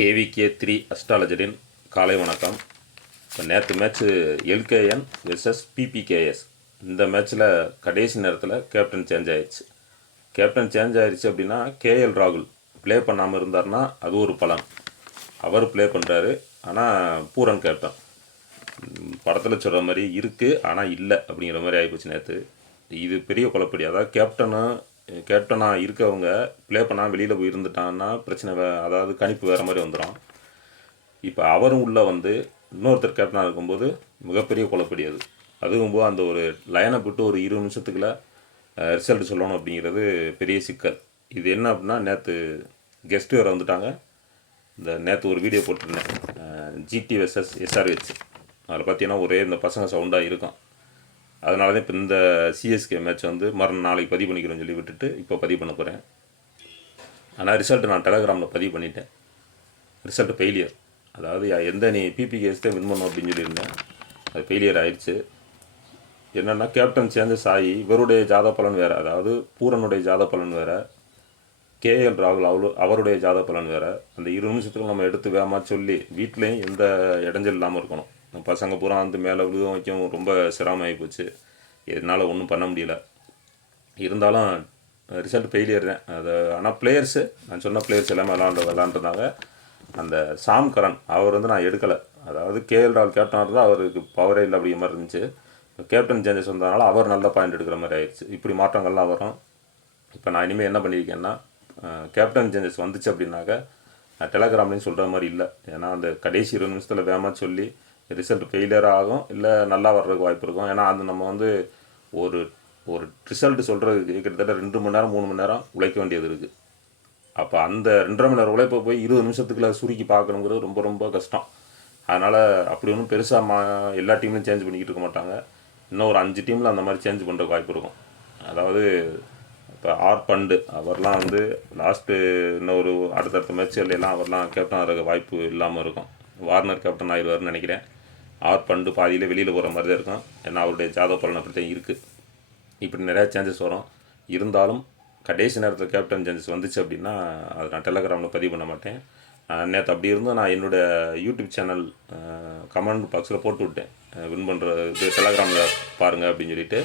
KVK3 அஸ்ட்ராலஜரின் காலை வணக்கம். இப்போ நேற்று மேட்ச்சு LKN வெர்சஸ் PPKS. இந்த மேட்ச்சில் கடைசி நேரத்தில் கேப்டன் சேஞ்ச் ஆயிடுச்சு. கேப்டன் சேஞ்ச் ஆயிடுச்சு அப்படின்னா KL ராகுல் ப்ளே பண்ணாமல் இருந்தார்னா அது ஒரு பலன். அவர் ப்ளே பண்ணுறாரு, ஆனால் பூரன் கேப்டன். படத்தில் சொல்கிற மாதிரி இருக்குது ஆனால் இல்லை அப்படிங்கிற மாதிரி ஆகிப்போச்சு நேற்று. இது பெரிய குழப்படி. அதாவது கேப்டனாக இருக்கவங்க ப்ளே பண்ணால் வெளியில் போய் இருந்துட்டான்னா பிரச்சனை அதாவது கணிப்பு வேறு மாதிரி வந்துடும். இப்போ அவரும் உள்ளே வந்து இன்னொருத்தர் கேப்டனாக இருக்கும்போது மிகப்பெரிய குழப்படி அது. அதுக்கும்போது அந்த ஒரு லைனை விட்டு ஒரு 20 நிமிஷத்துக்குள்ள ரிசல்ட் சொல்லணும் அப்படிங்கிறது பெரிய சிக்கல். இது என்ன அப்படின்னா, நேற்று கெஸ்ட்டு வேறு வந்துட்டாங்க. நேற்று ஒரு வீடியோ போட்டிருந்தேன், GT வெர்சஸ் SRH. அதில் பார்த்தீங்கன்னா ஒரே இந்த பசங்க சவுண்டாக இருக்கும். அதனால தான் இப்போ இந்த CSK மேட்ச் வந்து நாளைக்கு பதிவு பண்ணிக்கிறேன்னு சொல்லி விட்டுட்டு இப்போ பதிவு பண்ண போகிறேன். ஆனால் ரிசல்ட்டு நான் டெலகிராமில் பதிவு பண்ணிட்டேன். Result failure. அதாவது எந்த நீ PPKS தான் வின் பண்ணும் அப்படின்னு சொல்லியிருந்தேன், அது ஃபெயிலியர் ஆயிடுச்சு. என்னென்னா கேப்டன் சேஞ்சஸ் ஆகி இவருடைய ஜாத பலன் வேறு, அதாவது பூரனுடைய ஜாத பலன் வேறு, KL ராகுல் அவருடைய ஜாத பலன் வேறு. அந்த 20 நிமிஷத்துக்கு நம்ம எடுத்து வேகமாக சொல்லி வீட்லேயும் எந்த இடைஞ்சல் இல்லாமல் இருக்கணும். பசங்க பூரா வந்து மேலே விழுக வைக்கும் ரொம்ப சிரமமாகி போச்சு. இதனால் ஒன்றும் பண்ண முடியல. இருந்தாலும் ரிசல்ட் ஃபெயிலியர் தான் அது. ஆனால் பிளேயர்ஸு நான் சொன்ன பிளேயர்ஸ் எல்லாமே விளாண்டுருந்தாங்க. அந்த சாம் கரன் அவர் வந்து நான் எடுக்கலை. அதாவது KL ராகுல் கேப்டனாக இருந்தால் அவருக்கு பவரே இல்லை அப்படிங்கிற மாதிரி இருந்துச்சு. கேப்டன் சேஞ்சஸ் வந்ததுனால அவர் நல்ல பாயிண்ட் எடுக்கிற மாதிரி ஆயிடுச்சு. இப்படி மாற்றங்கள்லாம் வரும். இப்போ நான் இனிமேல் என்ன பண்ணியிருக்கேன்னா, கேப்டன் சேஞ்சஸ் வந்துச்சு அப்படின்னாக்க நான் டெலகிராம்லேயும் சொல்கிற மாதிரி இல்லை. ஏன்னா அந்த கடைசி 20 நிமிஷத்தில் வேகமாக சொல்லி ரிசல்ட் ஃபெயிலியர் ஆகும், இல்லை நல்லா வர்றதுக்கு வாய்ப்பு இருக்கும். ஏன்னா அது நம்ம வந்து ஒரு ஒரு ரிசல்ட் சொல்கிறதுக்கு கிட்டத்தட்ட 2 மணி நேரம் 3 மணி நேரம் உழைக்க வேண்டியது இருக்குது. அப்போ அந்த 2.5 மணி நேரம் உழைப்பை போய் 20 நிமிஷத்துக்குள்ள சுருக்கி பார்க்கணுங்கிறது ரொம்ப ரொம்ப கஷ்டம். அதனால் அப்படி ஒன்றும் பெருசாக எல்லா டீம்லையும் சேஞ்ச் பண்ணிக்கிட்டு இருக்க மாட்டாங்க. இன்னும் ஒரு 5 டீமில் அந்த மாதிரி சேஞ்ச் பண்ணுறதுக்கு வாய்ப்பு இருக்கும். அதாவது இப்போ ஆர் பண்டு அவர்லாம் வந்து லாஸ்ட்டு இன்னொரு அடுத்தடுத்த மேட்ச்கள் எல்லாம் அவர்லாம் கேப்டன் ஆகிற வாய்ப்பு இல்லாமல் இருக்கும். வார்னர் கேப்டன் ஆகிடுவார்னு நினைக்கிறேன். ஆர் பண்டு பாதியில் வெளியில் போகிற மாதிரி தான் இருக்கும். ஏன்னா அவருடைய ஜாதக பலன் அப்படி தான் இருக்குது. இப்படி நிறையா சேஞ்சஸ் வரும். இருந்தாலும் கடைசி நேரத்தில் கேப்டன் சேஞ்சஸ் வந்துச்சு அப்படின்னா அதை நான் டெலகிராமில் பதிவு பண்ண மாட்டேன். நேற்று அப்படி இருந்தும் நான் என்னோடய யூடியூப் சேனல் கமெண்ட் பாக்ஸில் போட்டு விட்டேன், வின் பண்ணுற இது டெலகிராமில் பாருங்கள் அப்படின்னு சொல்லிட்டு.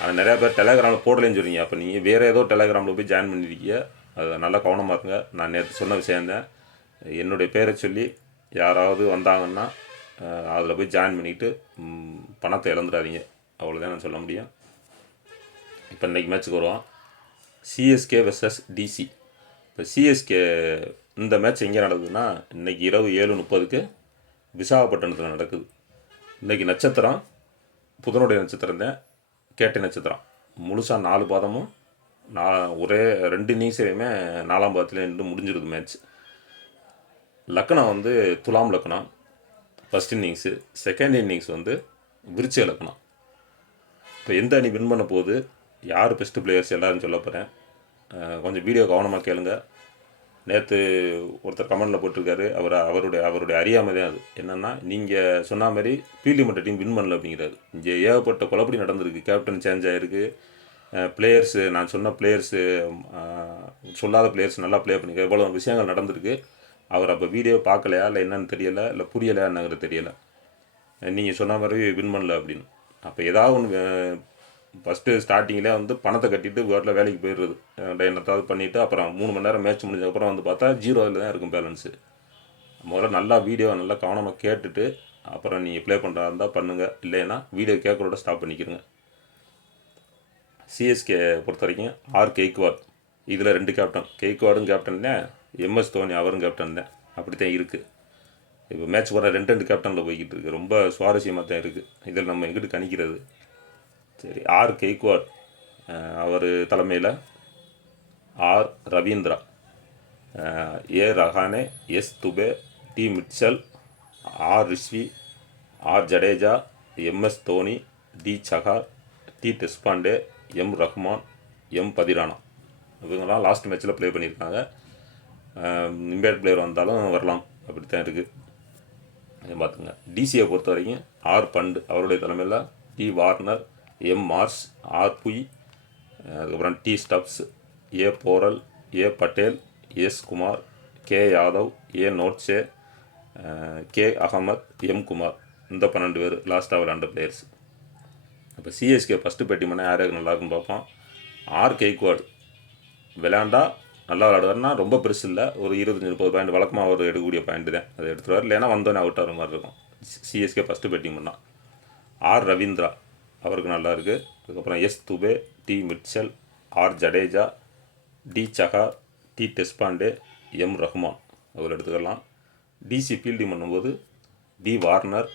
ஆனால் நிறையா பேர் டெலகிராமில் போடலேன்னு சொல்றீங்க. அப்போ நீங்கள் வேறு ஏதோ டெலகிராமில் போய் ஜாயின் பண்ணியிருக்கீங்க. அதை நல்லா கவனமாக இருங்க. நான் நேற்று சொன்ன விஷயந்தான். என்னுடைய பேரை சொல்லி யாராவது வந்தாங்கன்னா அதில் போய் ஜாயின் பண்ணிவிட்டு பணத்தை இழந்துடாதீங்க. அவ்வளோதான் நான் சொல்ல முடியும். இப்போ இன்றைக்கி மேட்ச்சுக்கு வருவோம். CSK versus DC. இப்போ CSK இந்த மேட்ச் எங்கே நடக்குதுன்னா, இன்றைக்கி இரவு 7:30க்கு விசாகப்பட்டினத்தில் நடக்குது. இன்றைக்கி நட்சத்திரம் புதனுடைய நட்சத்திரம் தான், கேட்டை நட்சத்திரம். முழுசாக 4 பாதமும் ஒரே 2 இன்னிங்ஸையுமே 4ஆம் பாதத்தில் நின்று முடிஞ்சிருது மேட்ச். லக்னம் வந்து துலாம் லக்னம் ஃபஸ்ட் இன்னிங்ஸு, செகண்ட் இன்னிங்ஸ் வந்து விருச்சிக லக்னம். இப்போ எந்த அணி வின் பண்ண போகுது, யார் பெஸ்ட்டு பிளேயர்ஸ் எல்லோரும் சொல்ல போகிறேன். கொஞ்சம் வீடியோ கவனமாக கேளுங்க. நேற்று ஒருத்தர் கமெண்டில் போட்டிருக்காரு, அவருடைய அறியாமை தான் அது. என்னென்னா, நீங்கள் சொன்ன மாதிரி ஃபீல்டு மட்ட டீம் வின் பண்ணல அப்படிங்கிறாரு. இங்கே ஏகப்பட்ட குழப்படி நடந்திருக்கு. கேப்டன் சேஞ்ச் ஆகிருக்கு. பிளேயர்ஸு நான் சொன்ன பிளேயர்ஸு சொல்லாத பிளேயர்ஸ் நல்லா ப்ளே பண்ணிக்க, இவ்வளோ விஷயங்கள் நடந்திருக்கு. அவர் அப்போ வீடியோ பார்க்கலையா இல்லை என்னன்னு தெரியலை, இல்லை புரியலையா என்னங்கிறது தெரியலை. நீங்கள் சொன்ன மாதிரி வின் பண்ணல அப்படின்னு. அப்போ ஏதாவது ஒன்று ஃபஸ்ட்டு ஸ்டார்டிங்கில் வந்து பணத்தை கட்டிட்டு வீட்டில் வேலைக்கு போயிடுறது, என்னத்தாவது பண்ணிவிட்டு அப்புறம் 3 மணி நேரம் மேட்ச் முடிஞ்சதுக்கப்புறம் வந்து பார்த்தா 0 தான் இருக்கும் பேலன்ஸு. முதல்ல நல்லா வீடியோ நல்லா கவனமாக கேட்டுட்டு அப்புறம் நீங்கள் ப்ளே பண்ணுறதா இருந்தால் பண்ணுங்கள். இல்லைன்னா வீடியோ கேட்குறோட ஸ்டாப் பண்ணிக்கிறங்க. CSK பொறுத்த வரைக்கும் கெய்க்வாட். இதில் 2 கேப்டன், கெய்க்வாடும் கேப்டன் தான், MS தோனி அவரும் கேப்டன் தான். அப்படி தான் இருக்குது. இப்போ மேட்ச் வர 2 கேப்டனில் போய்கிட்டு இருக்குது. ரொம்ப சுவாரஸ்யமாக தான் இருக்குது. இதில் நம்ம எங்கிட்டு கணிக்கிறது. சரி, கெய்க்வாட் அவர் தலைமையில் ரவீந்திரா, ரஹானே, துபே, மிட்சல், ரிஷ்வி, ஜடேஜா, MS தோனி, சஹார், டெஸ்பாண்டே, ரஹ்மான், பதிரானா. இவங்கெல்லாம் லாஸ்ட் மேட்ச்சில் ப்ளே பண்ணியிருக்காங்க. இம்பேக்ட் பிளேயர் வந்தாலும் வரலாம், அப்படி தான் இருக்குது. அதை பார்த்துங்க. DCயை பொறுத்த வரைக்கும் பண்டு அவருடைய தலைமையில் வார்னர், மார்ஸ், புய், அதுக்கப்புறம் Stubbs, Porel, Patel, Kumar, K Yadav, A Nortje, K Ahmed, M Kumar. இந்த 12 பேர் லாஸ்ட்டாக விளாண்ட பிளேயர்ஸ். இப்போ சிஎஸ்கே ஃபஸ்ட்டு பேட்டிங் பண்ணால் யார் யாருக்கு நல்லா இருக்குன்னு பார்ப்போம். ஆர் கெய்க்வாட் விளையாண்டா நல்லா விளையாடுவார்னா ரொம்ப பெருசு இல்லை, ஒரு 25-30 பாயிண்ட் வழக்கமாக அவர் எடுக்கக்கூடிய பாயிண்ட் தான், அதை எடுத்துருவார். இல்லைன்னா வந்தோடனே அவுட் ஆகிற மாதிரி இருக்கும் சிஎஸ்கே ஃபஸ்ட்டு பேட்டிங் பண்ணால். ஆர் ரவீந்திரா அவருக்கு நல்லா இருக்குது. அதுக்கப்புறம் S Dube, D Mitchell, R Jadeja, D Chahar, T Deshpande, M Rahman அவர் எடுத்துக்கலாம். டிசி ஃபீல்டிங் பண்ணும்போது D Warner,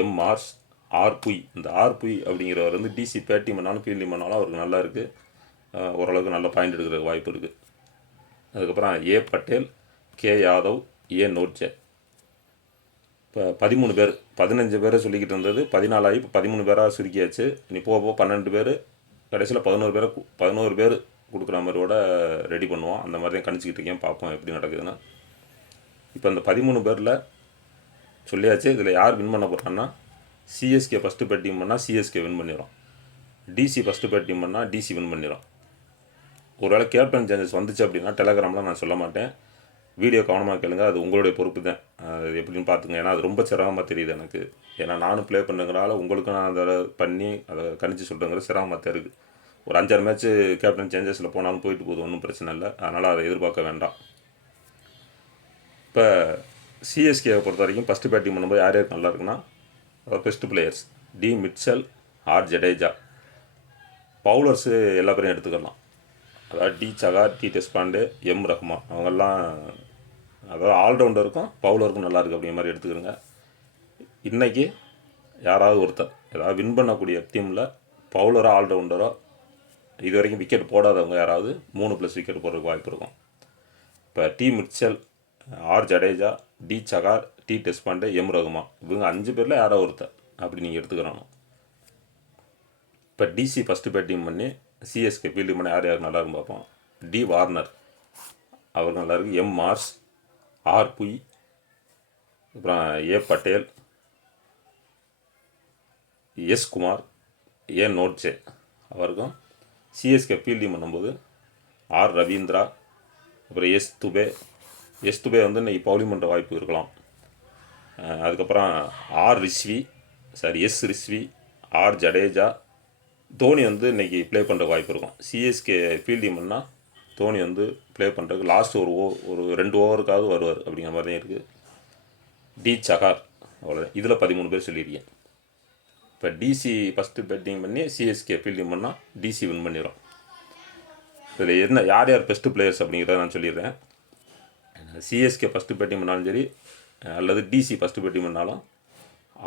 M Marsh, R Bhui. இந்த ஆர் புய் அப்படிங்கிறவர் வந்து டிசி பேட்டிங் பண்ணாலும் ஃபீல்டிங் பண்ணாலும் அவருக்கு நல்லா இருக்குது, ஓரளவுக்கு நல்ல பாயிண்ட் எடுக்கிற வாய்ப்பு இருக்குது. அதுக்கப்புறம் ஏ பட்டேல், கே யாதவ், ஏ நோட்ஜே. இப்போ 13 பேர், 15 பேரை சொல்லிக்கிட்டு இருந்தது 14 ஆகி இப்போ 13 பேராக சுருக்கியாச்சு. இனி போக 12 பேர், கடைசியில் 11 பேர் கொடுக்குற மாதிரியோட ரெடி பண்ணுவோம். அந்த மாதிரி தான் கணிச்சிக்கிட்டு இருக்கேன், பார்ப்போம் எப்படி நடக்குதுன்னு. இப்போ இந்த 13 பேரில் சொல்லியாச்சு. இதில் யார் வின் பண்ண போகிறான்னா, சிஎஸ்கே ஃபஸ்ட்டு பேட்டிங் பண்ணால் சிஎஸ்கே வின் பண்ணிடும், டிசி ஃபஸ்ட்டு பேட்டிங் பண்ணால் டிசி வின் பண்ணிடும். ஒருவேளை கேப்டன் சேஞ்சஸ் வந்துச்சு அப்படின்னா டெலகிராமில் நான் சொல்ல மாட்டேன், வீடியோ கவனமாக கேளுங்க, அது உங்களுடைய பொறுப்பு தான். அது எப்படின்னு பார்த்துங்க, ஏன்னா அது ரொம்ப சிரமமாக தெரியுது எனக்கு. ஏன்னா நானும் ப்ளே பண்ணுறதுனால உங்களுக்கும் நான் அதை பண்ணி அதை கணிச்சு சொல்கிறேங்கிற சிரமமாக தான் இருக்குது. ஒரு 5-6 மேட்ச்சு கேப்டன் சேஞ்சஸில் போனாலும் போயிட்டு போகுது, ஒன்றும் பிரச்சனை இல்லை, அதனால் அதை எதிர்பார்க்க வேண்டாம். இப்போ சிஎஸ்கேவை பொறுத்த வரைக்கும் ஃபஸ்ட்டு பேட்டிங் பண்ணும்போது யார் யாருக்கு நல்லா இருக்குன்னா, அதாவது best players D Mitchell, R Jadeja. பவுலர்ஸு எல்லா பேரையும் எடுத்துக்கலாம், அதாவது D Chahar, T Deshpande, M Rahman. அவங்கெல்லாம் அதாவது ஆல்ரவுண்டருக்கும் பவுலருக்கும் நல்லா இருக்குது அப்படிங்கிற மாதிரி எடுத்துக்கிறோங்க. இன்றைக்கி யாராவது ஒருத்தர் ஏதாவது வின் பண்ணக்கூடிய டீமில் பவுலரோ ஆல்ரவுண்டரோ இது வரைக்கும் விக்கெட் போடாதவங்க யாராவது 3+ விக்கெட் போடுறதுக்கு வாய்ப்பு இருக்கும். இப்போ D Mitchell, R Jadeja, D Chahar, T Deshpande, M Rahman, இவங்க 5 பேரில் யாரோ ஒருத்தர் அப்படி நீங்கள் எடுத்துக்கிறோம். இப்போ டிசி ஃபஸ்ட்டு பேட்டிங் பண்ணி சிஎஸ்கே ஃபீல்டிங் பண்ணி யார் யாருக்கு நல்லா இருக்குன்னு பார்ப்போம். டி வார்னர் அவருக்கு நல்லா இருக்குது. எம் மார்ஸ், ஆர் புய், அப்புறம் ஏ பட்டேல், எஸ் குமார், ஏ நோட்ஸே அவருக்கும். சிஎஸ்கே ஃபீல்டிங் பண்ணும்போது ஆர் ரவீந்திரா, அப்புறம் எஸ் துபே வந்து இன்றைக்கி பவுலிங் பண்ணுற வாய்ப்பு இருக்கலாம். அதுக்கப்புறம் எஸ் ரிஸ்வி, ஆர் ஜடேஜா. தோனி வந்து இன்றைக்கி ப்ளே பண்ணுற வாய்ப்பு இருக்கும். சிஎஸ்கே ஃபீல்டிங் பண்ணால் தோனி வந்து ப்ளே பண்ணுறதுக்கு லாஸ்ட் ஒரு 2 ஓவருக்காவது வருவார் அப்படிங்கிற மாதிரி தான் இருக்குது. டி சகார் அவ்வளோதான். இதில் 13 பேர் சொல்லியிருக்கேன். இப்போ டிசி ஃபஸ்ட்டு பேட்டிங் பண்ணி சிஎஸ்கே ஃபீல்டிங் பண்ணால் டிசி வின் பண்ணிடும். இதில் என்ன யார் பெஸ்ட்டு பிளேயர்ஸ் அப்படிங்கிறத நான் சொல்லிடுறேன். சிஎஸ்கே ஃபஸ்ட்டு பேட்டிங் பண்ணாலும் சரி, அல்லது டிசி ஃபஸ்ட்டு பேட்டிங் பண்ணாலும்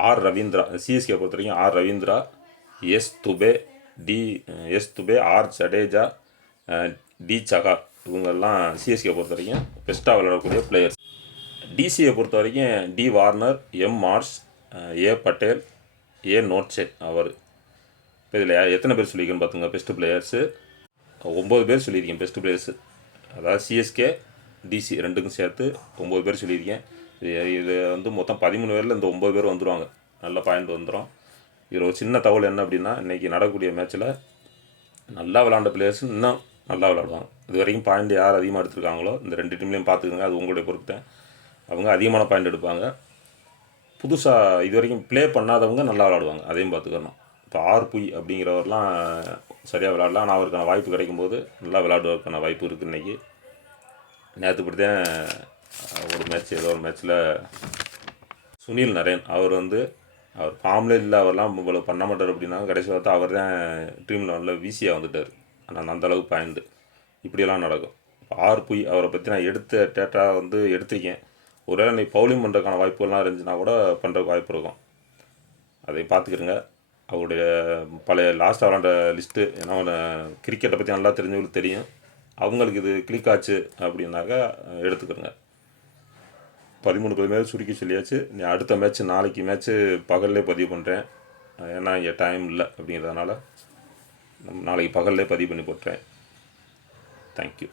ஆர் ரவீந்திரா, சிஎஸ்கே பொறுத்த வரைக்கும் R Ravindra, S Dube, R Jadeja, D Chahar, இவங்கெல்லாம் சிஎஸ்கே பொறுத்த வரைக்கும் பெஸ்ட்டாக விளையாடக்கூடிய பிளேயர்ஸ். டிசியை பொறுத்த வரைக்கும் டி வார்னர், எம் மார்ஸ், ஏ பட்டேல், ஏ நோட்ஸே அவர். இப்போ இதில் எத்தனை பேர் சொல்லியிருக்கேன்னு பார்த்துங்க. பெஸ்ட்டு பிளேயர்ஸு 9 பேர் சொல்லியிருக்கேன் பெஸ்ட்டு பிளேயர்ஸு. அதாவது சிஎஸ்கே டிசி ரெண்டுக்கும் சேர்த்து 9 பேர் சொல்லியிருக்கேன். இது வந்து மொத்தம் 13 பேரில் இந்த 9 பேர் வந்துடுவாங்க, நல்ல பாயிண்ட் வந்துடும். இதில் ஒரு சின்ன தகவல் என்ன அப்படின்னா, இன்றைக்கி நடக்கக்கூடிய மேட்ச்சில் நல்லா விளாண்ட பிளேயர்ஸ் இன்னும் நல்லா விளாடுவாங்க. இது வரைக்கும் பாயிண்ட் யார் அதிகமாக எடுத்துருக்காங்களோ இந்த 2 டீம்லேயும் பார்த்துக்கோங்க, அது உங்களுடைய பொறுப்பு தான். அவங்க அதிகமான பாயிண்ட் எடுப்பாங்க. புதுசாக இது வரைக்கும் ப்ளே பண்ணாதவங்க நல்லா விளாடுவாங்க, அதையும் பார்த்துக்கணும். இப்போ ஆர் புய் அப்படிங்கிறவரெலாம் சரியாக விளாடலாம், ஆனால் அவருக்கான வாய்ப்பு கிடைக்கும்போது நல்லா விளாடுவதற்கான வாய்ப்பு இருக்குது. இன்றைக்கி நேற்று இப்படி தான் ஏதோ ஒரு மேட்ச்சில் சுனில் நரேன் அவர் ஃபார்ம்லே இல்லை, அவர்லாம் இவ்வளோ பண்ண மாட்டார் அப்படின்னா கடைசி பார்த்தா அவர் தான் டீம் லெவலில் விசியாக வந்துட்டார். ஆனால் அந்தளவுக்கு பாயிண்ட்டு இப்படியெல்லாம் நடக்கும். இப்போ ஆர் புய் அவரை பற்றி நான் டேட்டாக எடுத்திருக்கேன். ஒருவேளை நீ பவுலிங் பண்ணுறதுக்கான வாய்ப்புகள்லாம் இருந்துச்சுன்னா கூட பண்ணுறதுக்கு வாய்ப்பு இருக்கும், அதை பார்த்துக்கிறங்க. அவருடைய பழைய லாஸ்ட்டாக விளாண்ட லிஸ்ட்டு, ஏன்னா கிரிக்கெட்டை பற்றி நல்லா தெரிஞ்சவங்களுக்கு தெரியும், அவங்களுக்கு இது கிளிக் ஆச்சு அப்படின்னாக்கா எடுத்துக்கிறங்க. 13 மேட்ச் சுருக்கி சொல்லியாச்சு. நீ அடுத்த மேட்ச்சு நாளைக்கு மேட்ச்சு பகல்லே பதிவு பண்ணுறேன், ஏன்னா இங்கே டைம் இல்லை அப்படிங்கிறதுனால நாளைக்கு பகல்லே பதிவு பண்ணி போட்டுறேன். தேங்க்யூ.